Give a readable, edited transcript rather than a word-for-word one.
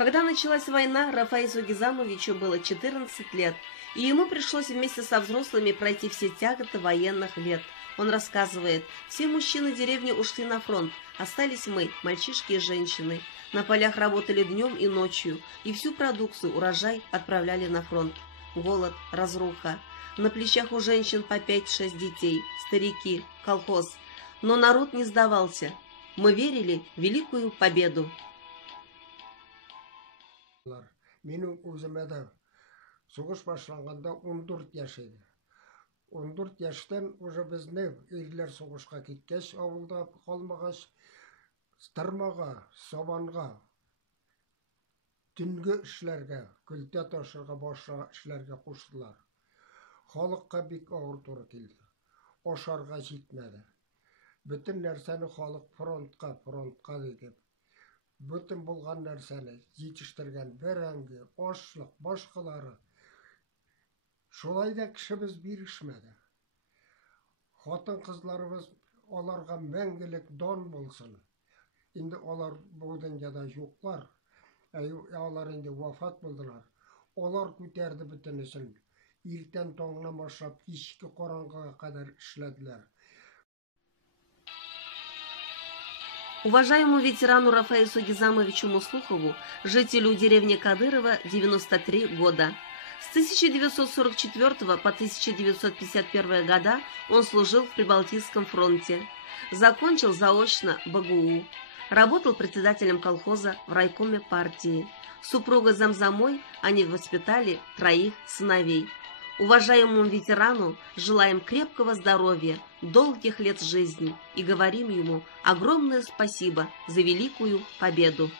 Когда началась война, Рафаису Гизамовичу было 14 лет, и ему пришлось вместе со взрослыми пройти все тяготы военных лет. Он рассказывает: «Все мужчины деревни ушли на фронт, остались мы, мальчишки и женщины. На полях работали днем и ночью, и всю продукцию, урожай отправляли на фронт. Голод, разруха. На плечах у женщин по 5-6 детей, старики, колхоз. Но народ не сдавался. Мы верили в великую победу». Менің өзіме де соғыс башланғанда 14 яш еді. 14 яштан уже бізді ерлер соғысқа кеткеш, ауылда қалмағаш, Стырмаға, Собанға, түнгі ішлерге, күлте ташырға, башқа ішлерге қосылар. Халыққа бек ауыр туры келді. Ошарға жетмеді. Bütün нәрсәне халық фронтқа деп. Bütün болған нәрсәне жетіштірген бәрәңгі, ашлық, башқалары. Шолайда кішіміз берішмеді. Хатын қызларымыз оларға мәңгілік дон болсын. Енді олар бұдан жада жоқлар. Олар енді вафат болдылар. Олар көтерді бүтін ісін. Ертен тоңына машап, кешкі қоранғыға қадар ішләділер. Уважаемому ветерану Рафаису Гизамовичу Муслухову, жителю деревни Кадырова, 93 года. С 1944 по 1951 года он служил в Прибалтийском фронте. Закончил заочно БГУ. Работал председателем колхоза в райкоме партии. Супруга замзамой они воспитали 3 сыновей. Уважаемому ветерану желаем крепкого здоровья, долгих лет жизни и говорим ему огромное спасибо за великую победу.